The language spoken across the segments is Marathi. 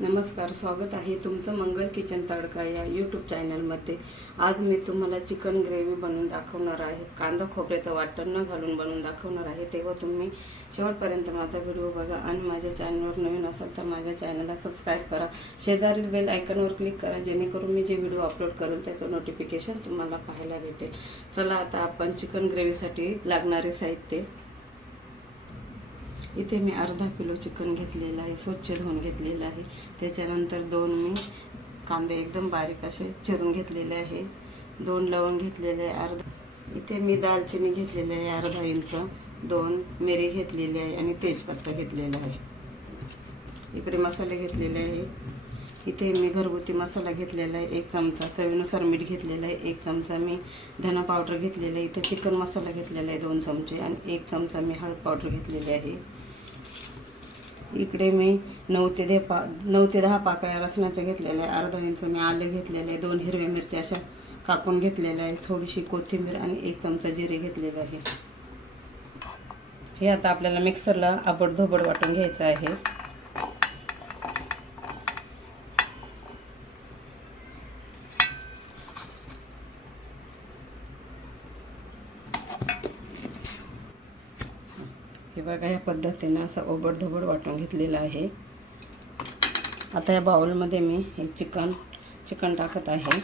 नमस्कार स्वागत आहे तुमचं मंगल किचन तडका या यूट्यूब चॅनलमध्ये आज मी तुम्हाला चिकन ग्रेव्ही बनवून दाखवणार आहे. कांदा खोबऱ्याचं वाटण न घालून बनवून दाखवणार आहे. तेव्हा तुम्ही शेवटपर्यंत माझा व्हिडिओ बघा आणि माझ्या चॅनलवर नवीन असाल तर माझ्या चॅनलला सबस्क्राईब करा. शेजारील बेल आयकनवर क्लिक करा जेणेकरून मी जे व्हिडिओ अपलोड करेल त्याचं नोटिफिकेशन तुम्हाला पाहायला भेटेल. चला आता आपण चिकन ग्रेव्हीसाठी लागणारे साहित्य इथे मी अर्धा किलो चिकन घेतलेलं आहे स्वच्छ धुवून घेतलेलं आहे. त्याच्यानंतर दोन मी कांदे एकदम बारीक असे चिरून घेतलेले आहे. दोन लवंग घेतलेले आहे अर्धा इथे मी दालचिनी घेतलेली आहे अर्धा इंच. दोन मिरी घेतलेली आहे आणि तेजपत्ता घेतलेला आहे. इकडे मसाले घेतलेले आहे. इथे मी घरगुती मसाला घेतलेला आहे एक चमचा चवीनुसार मीठ घेतलेलं आहे एक चमचा मी धना पावडर घेतलेला आहे. इथे चिकन मसाला घेतलेला आहे दोन चमचे. आणि एक चमचा मी हळद पावडर घेतलेली आहे. इकडे मी नऊ ते दे पा नऊ ते दहा पाकळ्या लसणाच्या घेतलेल्या आहे अर्धा इंच मी आले घेतलेले आहे दोन हिरव्या मिरच्या अशा कापून घेतलेल्या आहे थोडीशी कोथिंबीर आणि एक चमचा जिरे घेतलेलं आहे हे आता आपल्याला मिक्सरला आबडधोबड वाटून घ्यायचं आहे. हे बघा या पद्धतीनं असं ओबडधोबड वाटून घेतलेलं आहे. आता या बाउलमध्ये मी हे चिकन चिकन टाकत आहे.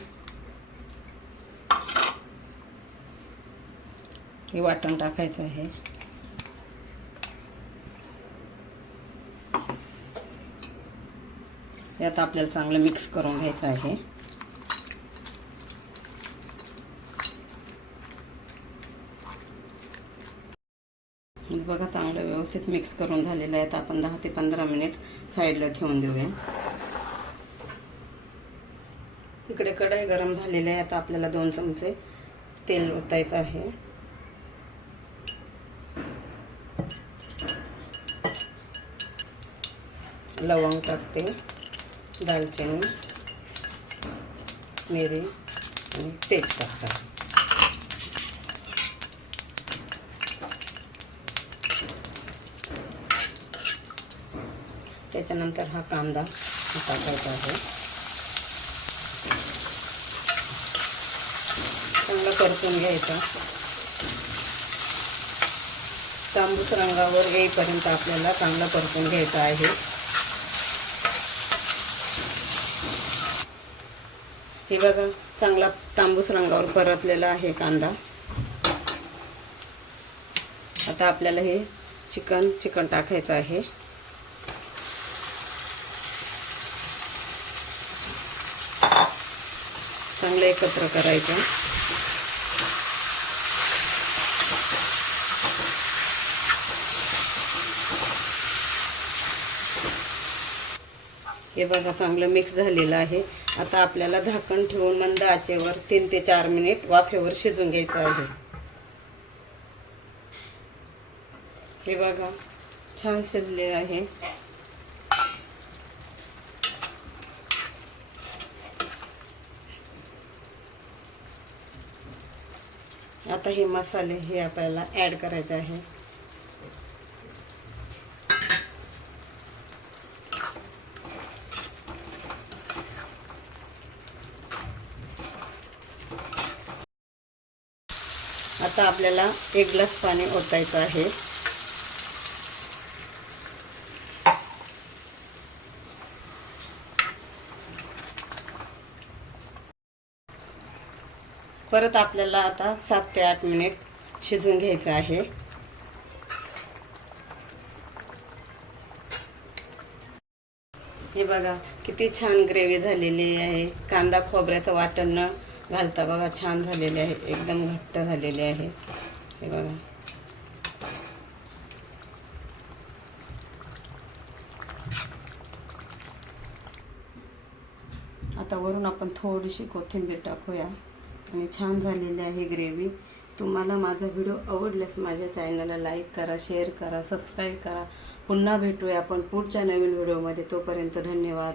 हे वाटण टाकायचं आहे. यात आपल्याला चांगलं मिक्स करून घ्यायचं आहे. बघा चांगलं व्यवस्थित मिक्स करून झालेलं आहे. आता आपण दहा ते पंधरा मिनिट साईडला ठेवून देऊया. इकडे कढई गरम झालेली आहे. आता आपल्याला दोन चमचे तेल ओतायचं आहे. लवंग टाकते दालचिनी मिरी आणि तेजपत्ता. त्याच्यानंतर हा कांदा टाकायचा आहे. चांगला परतून घ्यायचा. तांबूस रंगावर येईपर्यंत आपल्याला चांगला परतून घ्यायचा आहे. हे बघा चांगला तांबूस रंगावर परतलेला आहे कांदा. आता आपल्याला हे चिकन चिकन टाकायचं आहे. चांगलं एकत्र करायचं. हे बघा चांगलं मिक्स झालेलं आहे. आता आपल्याला झाकण ठेवून मंद आचेवर तीन ते चार मिनिट वाफेवर शिजून घ्यायचं आहे. हे बघा छान शिजले आहे. आता हे मसाले हे आपल्याला ॲड करायचे आहे. आता आपल्याला एक ग्लास पाणी ओतायचं आहे. परत आपल्याला आता सात ते आठ मिनिट शिजवून घ्यायचं आहे. हे बघा किती छान ग्रेव्ही झालेली आहे. कांदा खोबऱ्याचं वाटण न घालता बघा छान झालेले आहे. एकदम घट्ट झालेले आहे. हे बघा. आता वरून आपण थोडीशी कोथिंबीर टाकूया. आणि छान झालेली आहे ग्रेव्ही. तुम्हाला माझा व्हिडिओ आवडल्यास माझ्या चॅनलला लाईक करा शेअर करा सबस्क्राईब करा. पुन्हा भेटूया आपण पुढच्या नवीन व्हिडिओमध्ये. तोपर्यंत धन्यवाद.